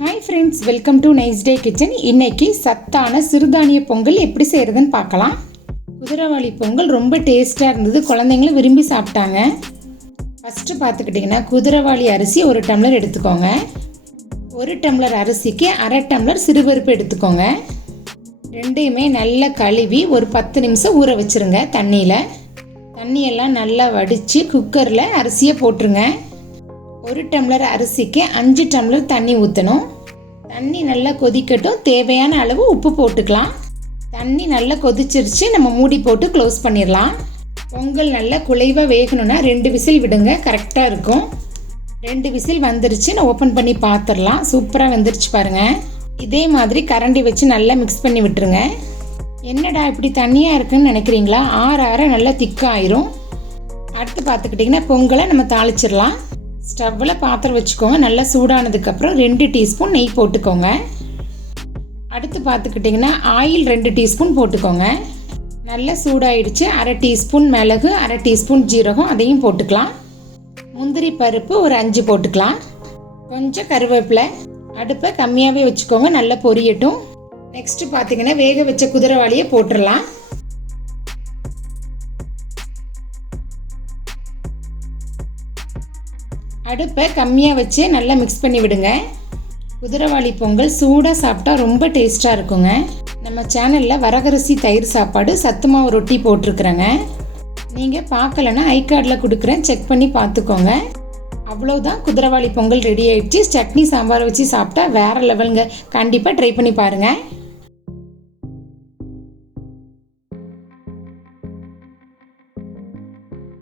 Hi friends, welcome to நைஸ்டேக்கிச்சன். இன்றைக்கி சத்தான சிறுதானிய பொங்கல் எப்படி செய்கிறதுன்னு பார்க்கலாம். குதிரைவாலி பொங்கல் ரொம்ப டேஸ்ட்டாக இருந்தது, குழந்தைங்களும் விரும்பி சாப்பிட்டாங்க. ஃபஸ்ட்டு பார்த்துக்கிட்டிங்கன்னா குதிரைவாலி அரிசி 1 டம்ளர் எடுத்துக்கோங்க. 1 டம்ளர் அரிசிக்கு 1/2 டம்ளர் சிறுபருப்பு எடுத்துக்கோங்க. ரெண்டையுமே நல்லா கழுவி ஒரு 10 நிமிஷம் ஊற வச்சுருங்க. தண்ணியெல்லாம் நல்லா வடித்து குக்கரில் அரிசியை போட்டுருங்க. 1 டம்ளர் அரிசிக்கு 5 டம்ளர் தண்ணி ஊற்றணும். தண்ணி நல்லா கொதிக்கட்டும். தேவையான அளவு உப்பு போட்டுக்கலாம். தண்ணி நல்லா கொதிச்சிருச்சு, நம்ம மூடி போட்டு க்ளோஸ் பண்ணிடலாம். பொங்கல் நல்லா குழைவாக வேகணும்னா 2 விசில் விடுங்க, கரெக்டாக இருக்கும். 2 விசில் வந்துருச்சு, நான் ஓப்பன் பண்ணி பார்த்துடலாம். சூப்பராக வந்துருச்சு பாருங்கள். இதே மாதிரி கரண்டி வச்சு நல்லா மிக்ஸ் பண்ணி விட்டுருங்க. என்னடா இப்படி தண்ணியாக இருக்குன்னு நினைக்கிறீங்களா? ஆற நல்லா திக்காயிரும். அடுத்து பார்த்துக்கிட்டிங்கன்னா பொங்கலை நம்ம தாளிச்சிடலாம். ஸ்டவ்வில் பாத்திரம் வச்சுக்கோங்க. நல்லா சூடானதுக்கப்புறம் 2 டீஸ்பூன் நெய் போட்டுக்கோங்க. அடுத்து பார்த்துக்கிட்டிங்கன்னா ஆயில் 2 டீஸ்பூன் போட்டுக்கோங்க. நல்லா சூடாயிடுச்சு. 1/2 டீஸ்பூன் மிளகு, 1/2 டீஸ்பூன் ஜீரகம், அதையும் போட்டுக்கலாம். முந்திரி பருப்பு ஒரு 5 போட்டுக்கலாம். கொஞ்சம் கருவேப்பிலை. அடுப்பை கம்மியாகவே வச்சுக்கோங்க, நல்லா பொரியட்டும். நெக்ஸ்ட்டு பார்த்திங்கன்னா வேக வச்ச குதிரைவாலியை போட்டுடலாம். அடுப்பை கம்மியாக வச்சு நல்லா மிக்ஸ் பண்ணி விடுங்க. குதிரைவாலி பொங்கல் சூடாக சாப்பிட்டா ரொம்ப டேஸ்ட்டாக இருக்குங்க. நம்ம சேனலில் வரகரிசி தயிர் சாப்பாடு, சத்து மாவு ரொட்டி போட்டிருக்குறேங்க. நீங்கள் பார்க்கலன்னா ஐ கார்டில் கொடுக்குறேன், செக் பண்ணி பார்த்துக்கோங்க. அவ்வளோதான், குதிரைவாலி பொங்கல் ரெடி ஆகிடுச்சு. சட்னி சாம்பார் வச்சு சாப்பிட்டா வேறு லெவலுங்க. கண்டிப்பாக ட்ரை பண்ணி பாருங்கள்.